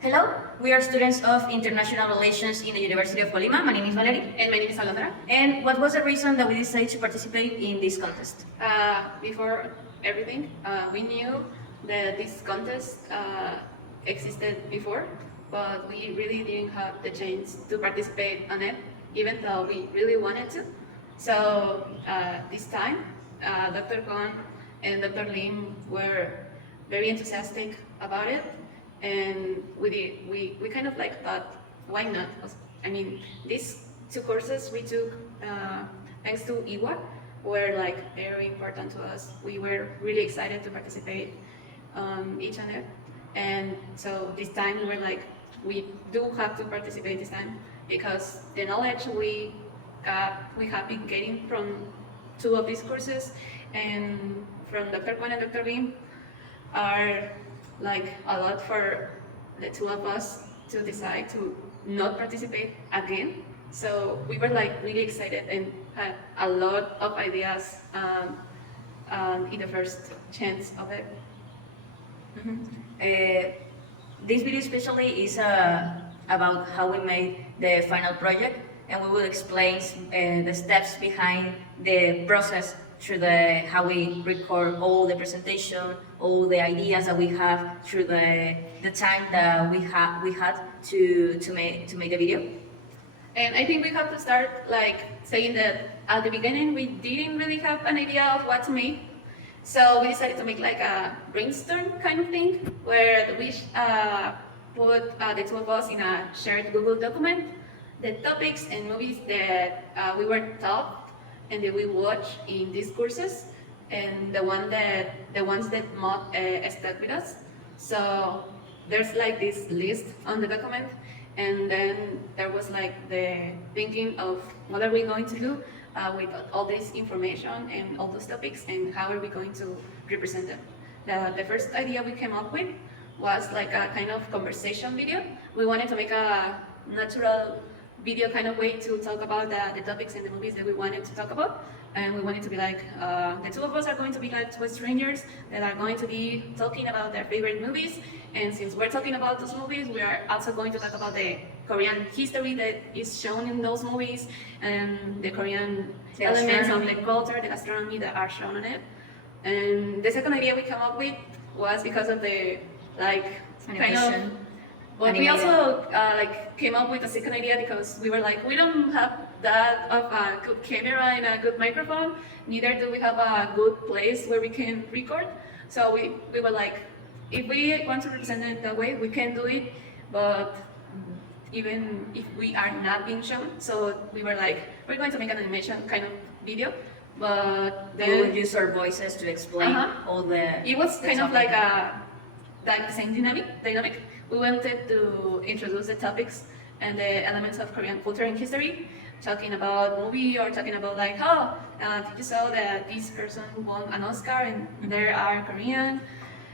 Hello, we are students of International Relations in the University of Colima. My name is Valery. And my name is Alondra. And what was the reason that we decided to participate in this contest? Before everything, we knew that this contest existed before, but we really didn't have the chance to participate on it, even though we really wanted to. So this time, Dr. Kwan and Dr. Lim were very enthusiastic about it, and we kind of like thought, why not? I mean, these two courses we took thanks to Ewha were like very important to us. We were really excited to participate each and every. And so this time we were like, we do have to participate this time because the knowledge we have been getting from two of these courses and from Dr. Kwan and Dr. Lim are like a lot for the two of us to decide to not participate again. So we were like really excited and had a lot of ideas in the first chance of it. This video especially is about how we made the final project, and we will explain the steps behind the process through how we record all the presentation, all the ideas that we have through the time that we had to make the video. And I think we have to start like saying that at the beginning we didn't really have an idea of what to make. So we decided to make like a brainstorm kind of thing where we put the two of us in a shared Google document, the topics and movies that we were taught and that we watch in these courses, and the ones that stuck with us. So there's like this list on the document, and then there was like the thinking of what are we going to do with all this information and all those topics, and how are we going to represent them. The first idea we came up with was like a kind of conversation video. We wanted to make a natural video kind of way to talk about the topics and the movies that we wanted to talk about. And we wanted to be like, the two of us are going to be like two strangers that are going to be talking about their favorite movies. And since we're talking about those movies, we are also going to talk about the Korean history that is shown in those movies, and the Korean elements of the culture, the gastronomy that are shown in it. And the second idea we came up with was because of the like Animation. kind of. But we also like came up with a second idea because we were like, we don't have that of a good camera and a good microphone. Neither do we have a good place where we can record. So we were like, if we want to represent it that way, we can do it. But even if we are not being shown, so we were like, we're going to make an animation kind of video. But then we will use our voices to explain all the. It was kind of like the same dynamic. We wanted to introduce the topics and the elements of Korean culture and history, talking about movie or talking about like, oh, did you saw that this person won an Oscar and they are Korean?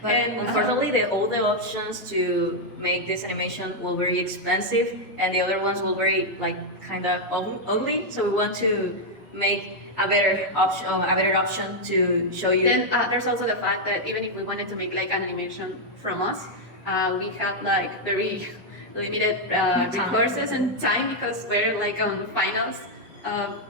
But and unfortunately, all the options to make this animation were very expensive, and the other ones were very like kind of ugly. So we want to make a better option to show you. Then there's also the fact that even if we wanted to make like an animation from us, we have like very limited resources and time because we're like on finals of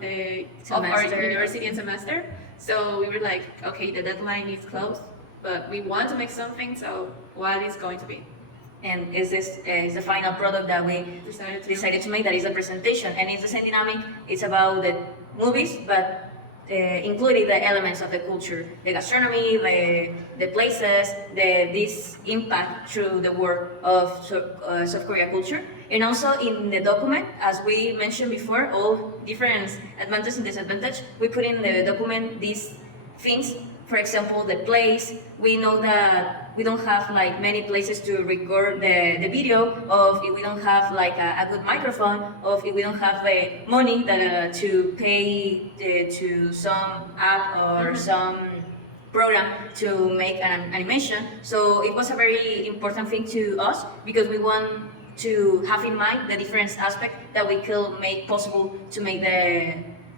our university and semester. So we were like, okay, the deadline is close, but we want to make something. So what is going to be? And is the final product that we decided to make, that is the presentation. And it's the same dynamic. It's about the movies, but including the elements of the culture, the gastronomy, the places, this impact through the world of South Korea culture. And also in the document, as we mentioned before, all different advantages and disadvantages, we put in the document these things. For example, the place, we know that we don't have like many places to record the video, of if we don't have like a good microphone, of if we don't have the money that to pay to some app or some program to make an animation. So it was a very important thing to us because we want to have in mind the different aspects that we could make possible to make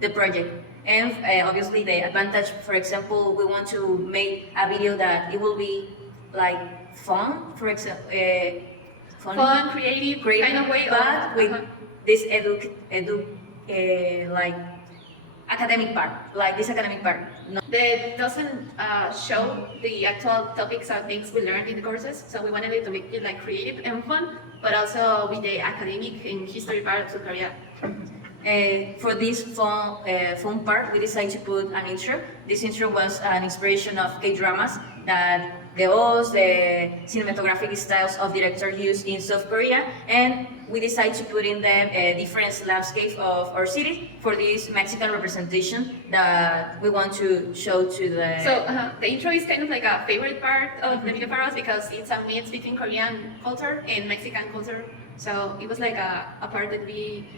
the project. And obviously the advantage, for example, we want to make a video that it will be like fun, for fun, creative, kind of way but of with this like academic part, like this academic part. No. that doesn't show the actual topics and things we learned in the courses. So we wanted it to make it like creative and fun, but also with the academic and history part to Korea. For this fun part, we decided to put an intro. This intro was an inspiration of K-dramas that the odes, the cinematographic styles of directors used in South Korea, and we decided to put in them a different landscape of our city for this Mexican representation that we want to show to the... So the intro is kind of like a favorite part of the video for us because it's a mix between Korean culture and Mexican culture. So it was like a part that we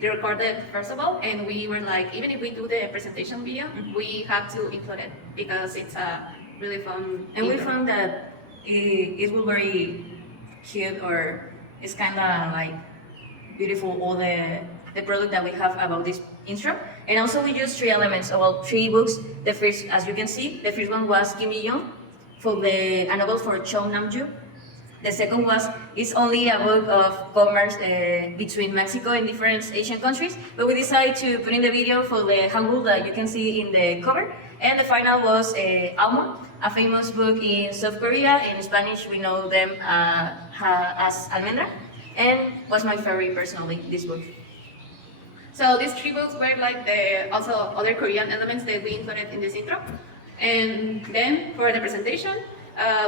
recorded first of all, and we were like, even if we do the presentation video, we have to include it because it's a really fun. And we intro. found that it will very cute, or it's kind of like beautiful, all the product that we have about this intro. And also we used 3 elements, well, 3 books. The first, as you can see, the first one was Kim Il-young for a novel for Cho Nam-ju. The second it's only a book of commerce between Mexico and different Asian countries, but we decided to put in the video for the Hangul that you can see in the cover. And the final was Almond, a famous book in South Korea. In Spanish, we know them as Almendra, and was my favorite personally, this book. So these 3 books were like the also other Korean elements that we included in this intro. And then for the presentation,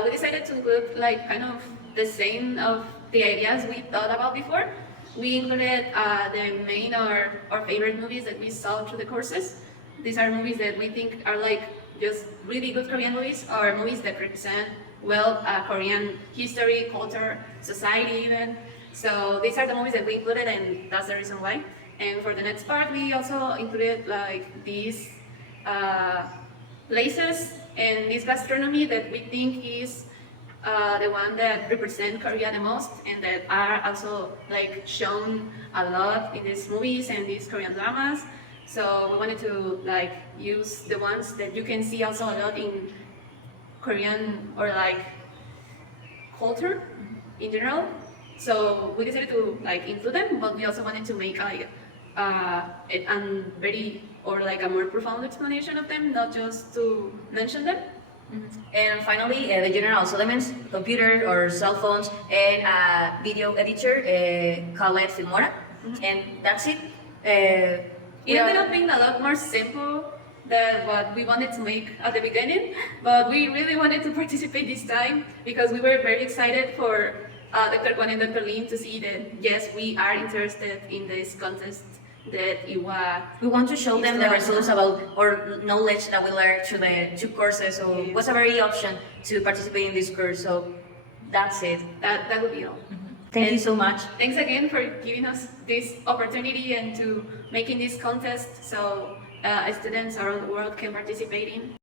we decided to include like kind of the same of the ideas we thought about before. We included the main or favorite movies that we saw through the courses. These are movies that we think are like just really good Korean movies, or movies that represent well Korean history, culture, society even. So these are the movies that we included, and that's the reason why. And for the next part, we also included like these places and this gastronomy that we think is the one that represent Korea the most, and that are also like shown a lot in these movies and these Korean dramas. So we wanted to like use the ones that you can see also a lot in Korean or like culture in general. So we decided to like include them, but we also wanted to make like a very or like a more profound explanation of them, not just to mention them. And finally, the general elements, computer or cell phones, and a video editor called Filmora. And that's it. It ended up being a lot more simple than what we wanted to make at the beginning, but we really wanted to participate this time because we were very excited for Dr. Kwan and Dr. Lin to see that yes, we are interested in this contest that Ewha. We want to show them the results about our knowledge that we learned through the 2 courses. So it was a very option to participate in this course. So that's it. That would be all. Thank you so much. Thanks again for giving us this opportunity and to making this contest so students around the world can participate in.